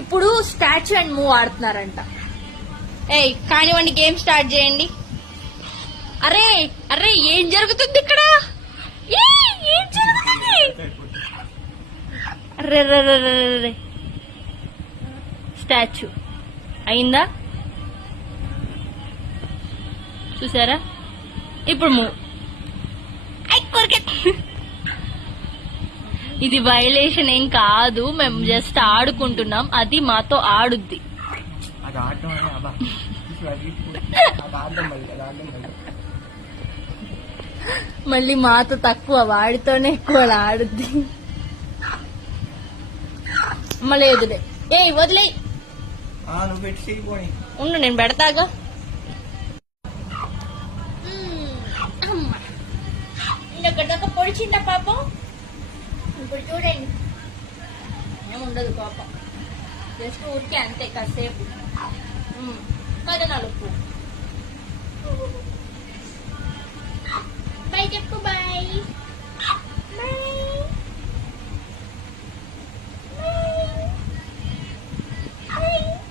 ఇప్పుడు statue and move ఆడుతున్నారంట. ఏయ్ కానివ్వండి, గేమ్ స్టార్ట్ చేయండి. అరే అరే ఏం జరుగుతుంది ఇక్కడ? ఏం జరుగుతుంది? అరే స్టాచ్యూ అయిందా? చూసారా? ఇప్పుడు మూవ్. ఇది వైలేషన్ ఏం కాదు, మేము జస్ట్ ఆడుకుంటున్నాం. అది మాతో ఆడుద్ది. మళ్ళీ మాతో తక్కువ, వాడితోనే ఎక్కువ ఆడుద్ది. మళ్ళీ వదిలే. వదిలే ఉండు, నేను పెడతాగా. ఇంకొకటిదాకా పొడిచింట పాపం. ఇప్పుడు చూడండి, ఏముండదు పాపం, జస్ట్ ఊరికే అంతే కాసేపు. కదా నలుపు